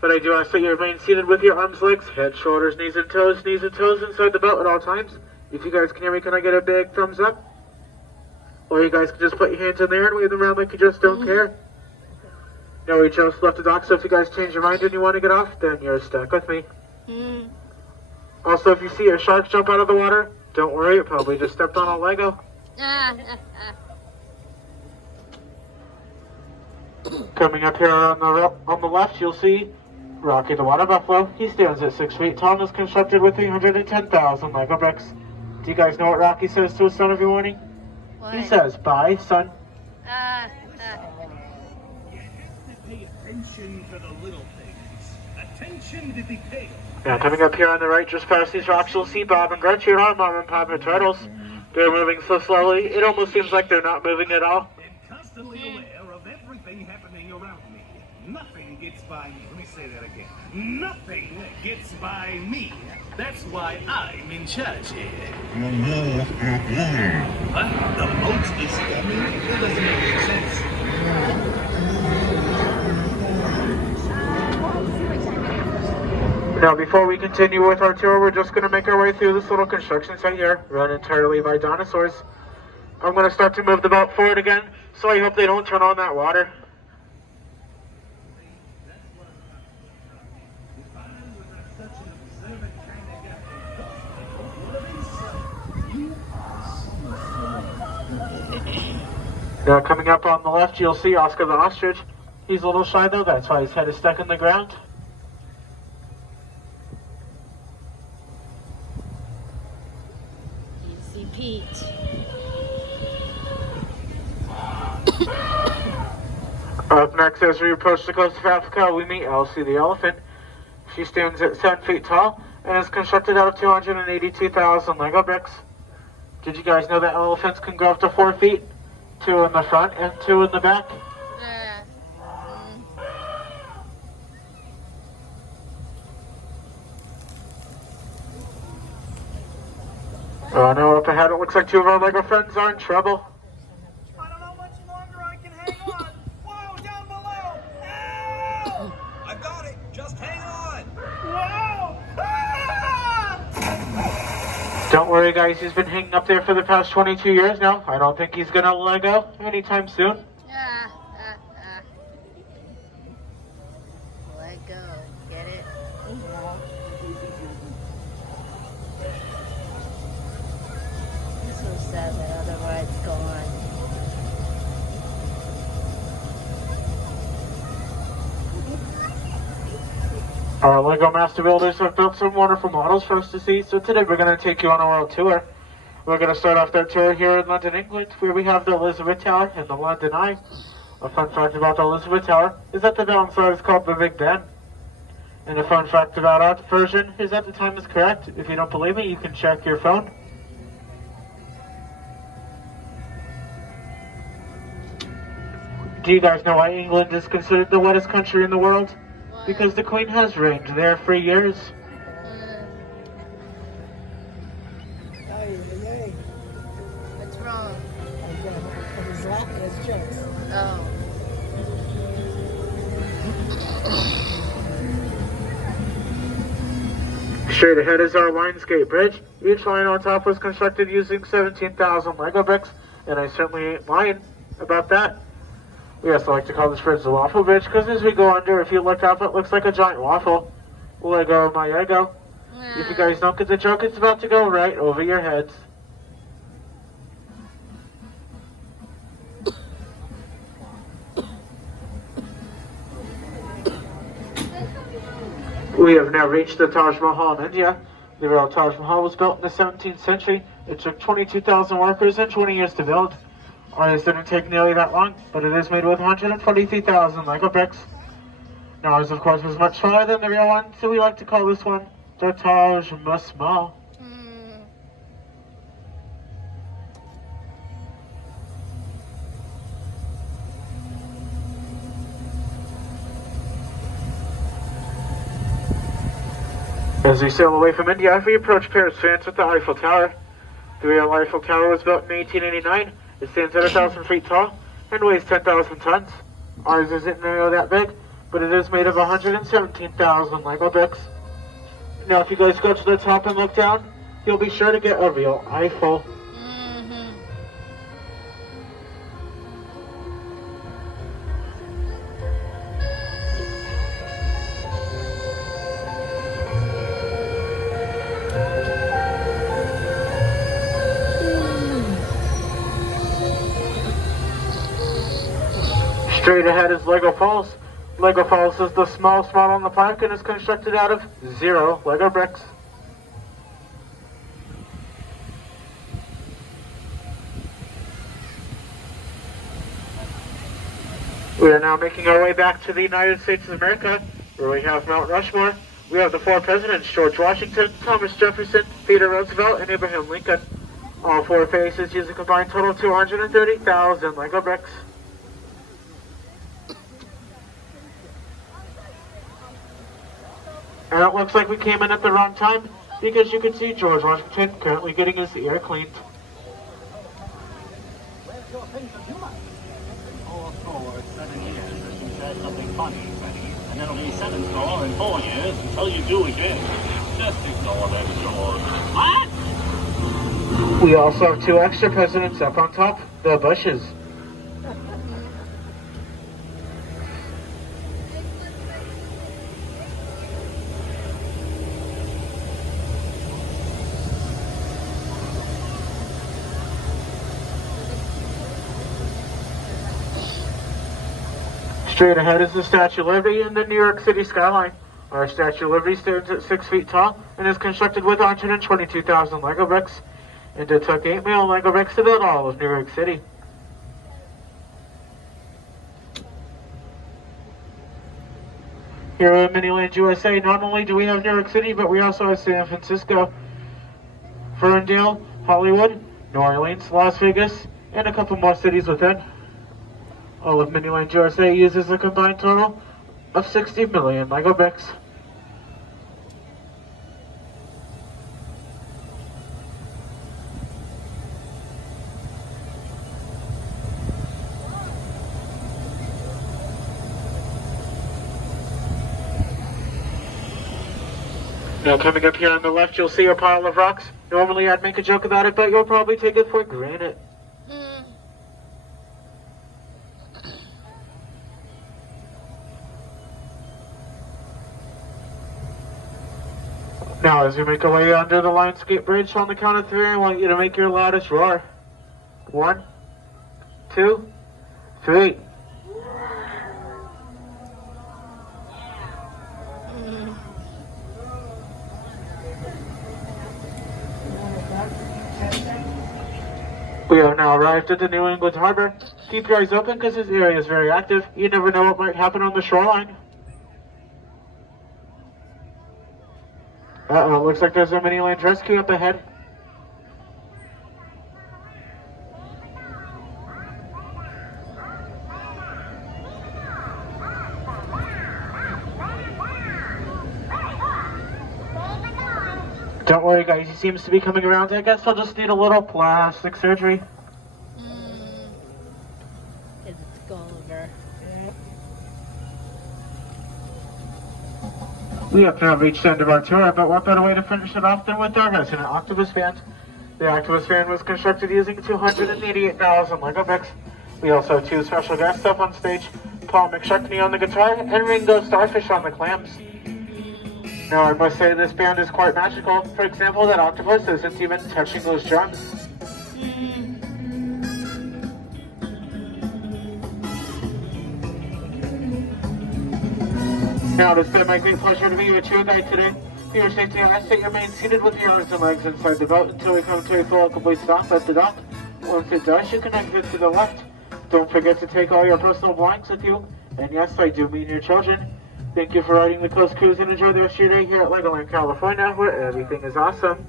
But I do ask that you remain seated with your arms, legs, head, shoulders, knees and toes inside the belt at all times. If you guys can hear me, can I get a big thumbs up? Or you guys can just put your hands in there and wave them around like you just don't care. No, we just left the dock, so if you guys change your mind and you want to get off, then you're stuck with me. Also, if you see a shark jump out of the water, don't worry, it probably just stepped on a Lego. Coming up here on the left, you'll see Rocky the Water Buffalo. He stands at 6 feet tall and is constructed with 310,000 Lego bricks. Do you guys know what Rocky says to his son every morning? What? He says, "Bye, son." Pay attention to the little things. Attention to detail. Now, coming up here on the right, just past these rocks, you'll see Bob and Gertrude on Mom and Papa Turtles. They're moving so slowly, it almost seems like they're not moving at all. I'm constantly aware of everything happening around me. Nothing gets by me. Let me say that again. Nothing gets by me. That's why I'm in charge here. What? The boat is coming? It doesn't make sense. Now, before we continue with our tour, we're just going to make our way through this little construction site here, run entirely by dinosaurs. I'm going to start to move the boat forward again, so I hope they don't turn on that water. Now, coming up on the left, you'll see Oscar the Ostrich. He's a little shy though, that's why his head is stuck in the ground. Easy Pete. Up next, as we approach the coast of Africa, we meet Elsie the Elephant. She stands at 7 feet tall and is constructed out of 282,000 Lego bricks. Did you guys know that elephants can grow up to 4 feet? 2 in the front and 2 in the back. Oh no, up ahead it looks like 2 of our Lego friends are in trouble. I don't know how much longer I can hang on. Whoa, down below. Ow! I got it. Just hang on. Whoa! Ah! Don't worry guys, he's been hanging up there for the past 22 years now. I don't think he's gonna let go anytime soon. Let go. Get it? I'm so sad that other ride's gone. Our Lego Master Builders have built some wonderful models for us to see, so today we're going to take you on a world tour. We're going to start off that tour here in London, England, where we have the Elizabeth Tower and the London Eye. A fun fact about the Elizabeth Tower is that the downside is called the Big Ben. And a fun fact about our version is that the time is correct. If you don't believe me, you can check your phone. Do you guys know why England is considered the wettest country in the world? Because the Queen has reigned there for years. What's wrong? Oh. Straight ahead is our Lionsgate Bridge. Each line on top was constructed using 17,000 Lego bricks, and I certainly ain't lying about that. We also like to call this bridge the Waffle Bridge, because as we go under, if you look up, it looks like a giant waffle. Lego my ego. If you guys don't get the joke, it's about to go right over your heads. We have now reached the Taj Mahal in India. The real Taj Mahal was built in the 17th century. It took 22,000 workers and 20 years to build. Ours didn't take nearly that long, but it is made with 143,000 Lego bricks. Now ours, of course, was much smaller than the real one, so we like to call this one the Taj Mahal. As we sail away from India, we approach Paris, France with the Eiffel Tower. The real Eiffel Tower was built in 1889. It stands at 1,000 feet tall and weighs 10,000 tons. Ours isn't nearly that big, but it is made of 117,000 Lego bricks. Now, if you guys go to the top and look down, you'll be sure to get a real Eiffel. Straight ahead is Lego Falls. Lego Falls is the smallest model in the park and is constructed out of 0 Lego bricks. We are now making our way back to the United States of America, where we have Mount Rushmore. We have the 4 presidents, George Washington, Thomas Jefferson, Theodore Roosevelt, and Abraham Lincoln. All 4 faces use a combined total of 230,000 Lego bricks. And it looks like we came in at the wrong time, because you can see George Washington currently getting his ear cleaned. Where's your sense of humor? 7 years since you said something funny, Freddie. And it'll be 7 score in 4 years until you do again. Just ignore that, George. What? We also have 2 extra presidents up on top, the Bushes. Straight ahead is the Statue of Liberty in the New York City skyline. Our Statue of Liberty stands at 6 feet tall and is constructed with 122,000 Lego bricks. And it took 8 million Lego bricks to build all of New York City. Here at Miniland USA, not only do we have New York City, but we also have San Francisco, Ferndale, Hollywood, New Orleans, Las Vegas, and a couple more cities within. All of Miniland USA uses a combined total of 60 million Lego bricks. Now coming up here on the left, you'll see a pile of rocks. Normally I'd make a joke about it, but you'll probably take it for granted. Now, as we make our way under the Lionsgate Bridge, on the count of 3, I want you to make your loudest roar. 1, 2, 3. We have now arrived at the New England Harbor. Keep your eyes open because this area is very active. You never know what might happen on the shoreline. Uh-oh, looks like there's a Miniland rescue up ahead. Don't worry guys, he seems to be coming around. I guess I'll just need a little plastic surgery. It's Gulliver. We have now reached the end of our tour, but what better way to finish it off than with our resident octopus band. The octopus band was constructed using 288,000 Lego bricks. We also have 2 special guests up on stage, Paul McSharkney on the guitar and Ringo Starfish on the clams. Now I must say this band is quite magical. For example, that octopus isn't even touching those drums. Now, it has been my great pleasure to be your tour guide today. For your safety, I ask that you remain seated with your arms and legs inside the boat until we come to a full and complete stop at the dock. Once it does, you can exit to the left. Don't forget to take all your personal belongings with you. And yes, I do mean your children. Thank you for riding the Coast Cruise and enjoy the rest of your day here at Legoland California, where everything is awesome.